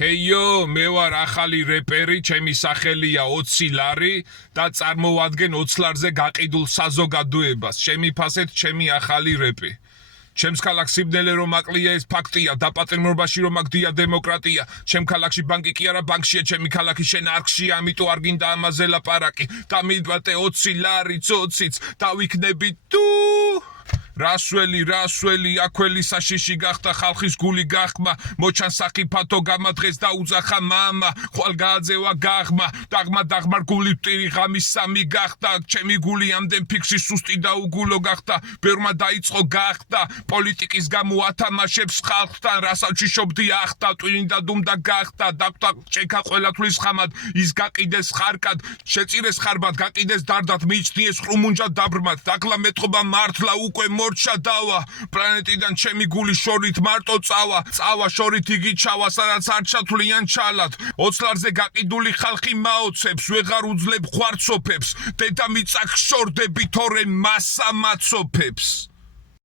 ჰეიო, მე ვარ ახალი რეპერი, ჩემი სახელია 20 ლარი და წარმოვადგენ 20 ლარზე გაყიდულ საზოგადოებას. შემიფასეთ ჩემი ახალი რეპი. ჩემს ქალაქს სიმდელე რომ აკლია ეს ფაქტია, დაპატიმრობაში რომ აგდია დემოკრატია. ჩემ ქალაქში ბანკი კი არა, ბანკშია ჩემი ქალაქი, შენ არქშია, ამიტომ არ გინდა ამაზე ლაპარაკი. და მიდბატე 20 ლარი წოციც, დავიქნები თუ რასველი აქველი საშიში გახდა ხალხის გული გახმა მოჩან საფათო გამადღეს და უძახა მამა ხვალ გააძევა გაღმა დაღმა გული ტირი ღამის სამი გახდა ჩემი გული ამდენ ფიქსი სუსტი და უგულო გახდა ბერმა დაიწყო გახდა პოლიტიკის გამო ათამაშებს ხალხთან რასაც შობდი ახტა ტვინდა დუმდა გახდა დაგტა ჭექა ყველათვლის ხამად ის გაყიდეს ხარკად შეწირეს ხარბად გაყიდეს დარდად მიჩნიეს ყრუმუნჯა დაბრმად დაკლა მეტყობა მართლა უკვე მორჩა დავა პლანეტიდან ჩემი გული შორით მარტო წავა შორით იგი ჩავა სადაც არ ჩათვლიან ჩალად 20 ლარზე გაყიდული ხალხი მაოცებს ვეღარ უძლებ ხვარცოფებს დედამიწა ხშორდები თორე მასა მაცოფებს